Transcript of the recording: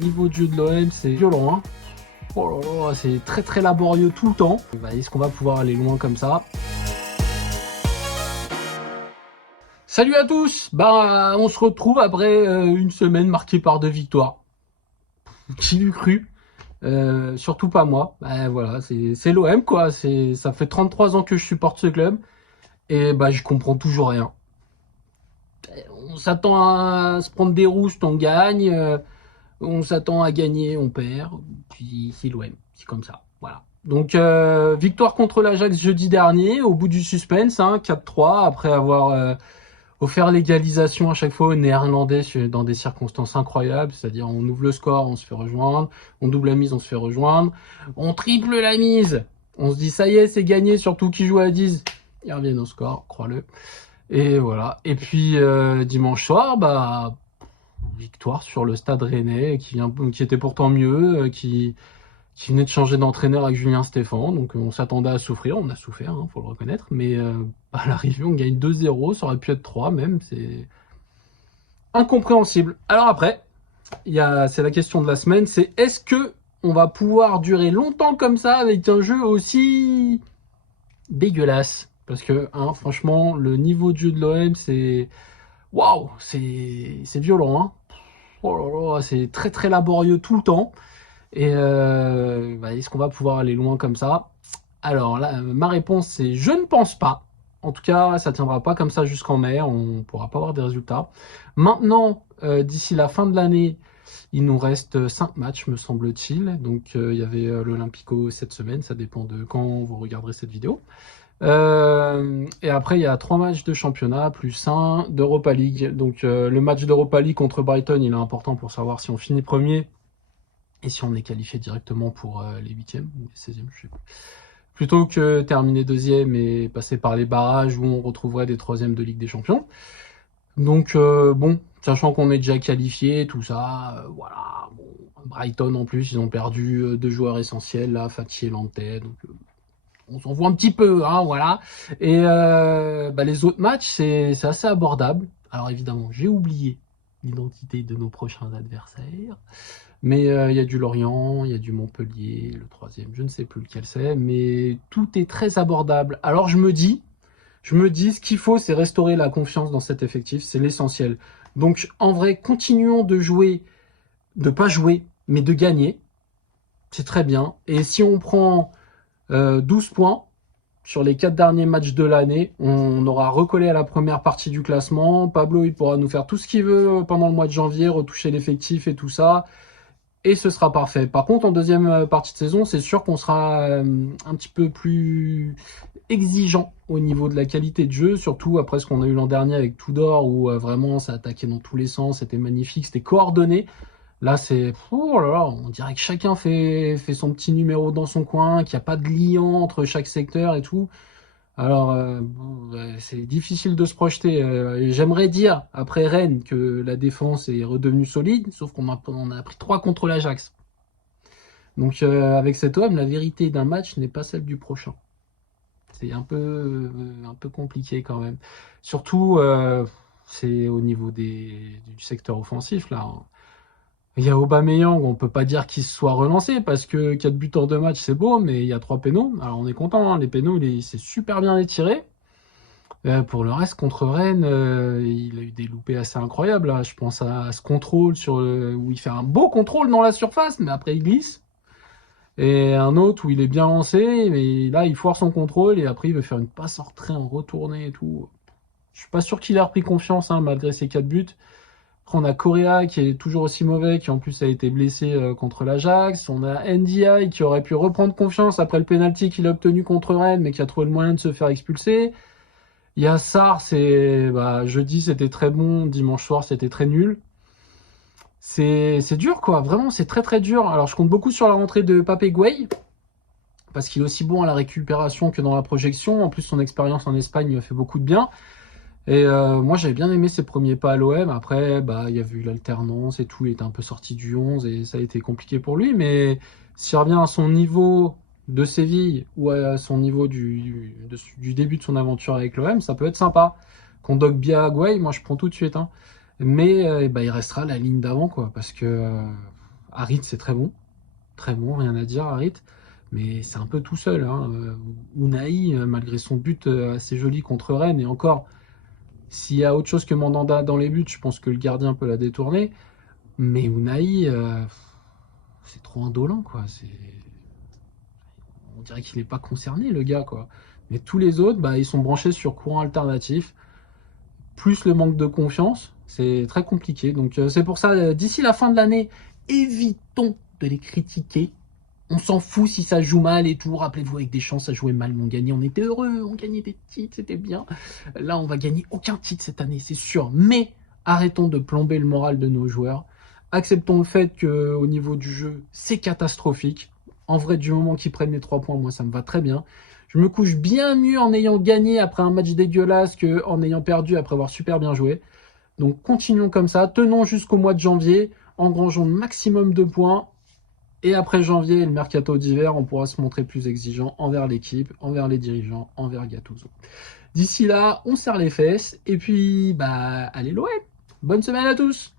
niveau de jeu de l'OM, c'est violent. Hein. Oh là là, c'est très très laborieux tout le temps. Est-ce qu'on va pouvoir aller loin comme ça? Salut à tous. On se retrouve après une semaine marquée par 2 victoires. Qui l'eût cru? Surtout pas moi. Voilà, c'est l'OM quoi. Ça fait 33 ans que je supporte ce club et je comprends toujours rien. On s'attend à se prendre des roustes, on gagne. On s'attend à gagner, on perd. Puis c'est l'OM, c'est comme ça. Voilà. Donc victoire contre l'Ajax jeudi dernier, au bout du suspense, hein, 4-3 après avoir offert l'égalisation à chaque fois aux Néerlandais dans des circonstances incroyables, c'est-à-dire on ouvre le score, on se fait rejoindre, on double la mise, on se fait rejoindre, on triple la mise, on se dit ça y est, c'est gagné, surtout qui joue à 10, ils reviennent au score, crois-le. Et voilà. Et puis dimanche soir, victoire sur le Stade Rennais qui était pourtant mieux, qui venait de changer d'entraîneur avec Julien Stéphan, donc on s'attendait à souffrir, on a souffert, hein, faut le reconnaître, mais à l'arrivée on gagne 2-0, ça aurait pu être 3 même, c'est incompréhensible. Alors après, c'est la question de la semaine, c'est est-ce que on va pouvoir durer longtemps comme ça avec un jeu aussi dégueulasse? Parce que franchement, le niveau de jeu de l'OM, c'est waouh, c'est violent, hein. Oh là là, c'est très très laborieux tout le temps. Et est-ce qu'on va pouvoir aller loin comme ça? Alors là, ma réponse c'est je ne pense pas. En tout cas, ça tiendra pas comme ça jusqu'en mai. On ne pourra pas avoir des résultats. Maintenant, d'ici la fin de l'année, il nous reste 5 matchs, me semble-t-il. Donc il y avait l'Olympico cette semaine. Ça dépend de quand vous regarderez cette vidéo. Et après, il y a 3 matchs de championnat plus un d'Europa League. Donc le match d'Europa League contre Brighton, il est important pour savoir si on finit premier et si on est qualifié directement pour les 8e ou les 16e, je sais pas. Plutôt que terminer 2e et passer par les barrages où on retrouverait des 3e de Ligue des Champions. Donc sachant qu'on est déjà qualifié, tout ça, voilà. Bon, Brighton en plus, ils ont perdu 2 joueurs essentiels, là, Fati et Lante, donc on s'en voit un petit peu, hein, voilà. Et les autres matchs, c'est assez abordable. Alors évidemment, j'ai oublié l'identité de nos prochains adversaires. Mais il y a du Lorient, il y a du Montpellier, le 3e, je ne sais plus lequel c'est, mais tout est très abordable. Alors je me dis, ce qu'il faut, c'est restaurer la confiance dans cet effectif, c'est l'essentiel. Donc en vrai, continuons de jouer, de pas jouer, mais de gagner. C'est très bien. Et si on prend 12 points sur les 4 derniers matchs de l'année, on aura recollé à la première partie du classement. Pablo, il pourra nous faire tout ce qu'il veut pendant le mois de janvier, retoucher l'effectif et tout ça. Et ce sera parfait. Par contre, en deuxième partie de saison, c'est sûr qu'on sera un petit peu plus exigeant au niveau de la qualité de jeu, surtout après ce qu'on a eu l'an dernier avec Tudor, où vraiment ça attaquait dans tous les sens, c'était magnifique, c'était coordonné. Là, c'est oh là là, on dirait que chacun fait son petit numéro dans son coin, qu'il n'y a pas de lien entre chaque secteur et tout. Alors, c'est difficile de se projeter. J'aimerais dire, après Rennes, que la défense est redevenue solide, sauf on a pris 3 contre l'Ajax. Donc, avec cet homme, la vérité d'un match n'est pas celle du prochain. C'est un peu compliqué quand même. Surtout, c'est au niveau du secteur offensif, là. Il y a Aubameyang, on peut pas dire qu'il se soit relancé parce que 4 buts en 2 matchs, c'est beau, mais il y a 3 pénaux. Alors on est content, hein, les pénaux, il s'est super bien étiré. Pour le reste, contre Rennes, il a eu des loupés assez incroyables. Là. Je pense à ce contrôle où il fait un beau contrôle dans la surface, mais après il glisse. Et un autre où il est bien lancé, mais là il foire son contrôle et après il veut faire une passe en retrait, en retournée et tout. Je suis pas sûr qu'il ait repris confiance hein, malgré ses 4 buts. Après, on a Correa qui est toujours aussi mauvais, qui en plus a été blessé contre l'Ajax. On a NDI qui aurait pu reprendre confiance après le penalty qu'il a obtenu contre Rennes, mais qui a trouvé le moyen de se faire expulser. Il y a Sarr, jeudi c'était très bon, dimanche soir c'était très nul. C'est dur quoi, vraiment c'est très très dur. Alors je compte beaucoup sur la rentrée de Pape Gueye, parce qu'il est aussi bon à la récupération que dans la projection. En plus son expérience en Espagne lui a fait beaucoup de bien. Et moi j'avais bien aimé ses premiers pas à l'OM. Après, il y a eu l'alternance et tout, il était un peu sorti du 11 et ça a été compliqué pour lui. Mais s'il revient à son niveau de Séville ou à son niveau du début de son aventure avec l'OM, ça peut être sympa. Qu'on doque bien à Gueye, moi je prends tout de suite. Hein. Mais il restera la ligne d'avant, quoi, parce que Harit, c'est très bon, rien à dire, Harit. Mais c'est un peu tout seul. Hein. Unai, malgré son but assez joli contre Rennes, et encore, s'il y a autre chose que Mandanda dans les buts, je pense que le gardien peut la détourner. Mais Unai, c'est trop indolent, quoi. On dirait qu'il n'est pas concerné, le gars, quoi. Mais tous les autres, bah, ils sont branchés sur courant alternatif, plus le manque de confiance. C'est très compliqué. Donc, c'est pour ça, d'ici la fin de l'année, évitons de les critiquer. On s'en fout si ça joue mal et tout. Rappelez-vous, avec Deschamps, ça jouait mal, mais on gagnait. On était heureux, on gagnait des titres, c'était bien. Là, on va gagner aucun titre cette année, c'est sûr. Mais arrêtons de plomber le moral de nos joueurs. Acceptons le fait qu'au niveau du jeu, c'est catastrophique. En vrai, du moment qu'ils prennent les 3 points, moi, ça me va très bien. Je me couche bien mieux en ayant gagné après un match dégueulasse qu'en ayant perdu après avoir super bien joué. Donc, continuons comme ça. Tenons jusqu'au mois de janvier. Engrangeons le maximum de points. Et après janvier et le mercato d'hiver, on pourra se montrer plus exigeant envers l'équipe, envers les dirigeants, envers Gattuso. D'ici là, on serre les fesses. Et puis, bah, allez l'OM. Bonne semaine à tous.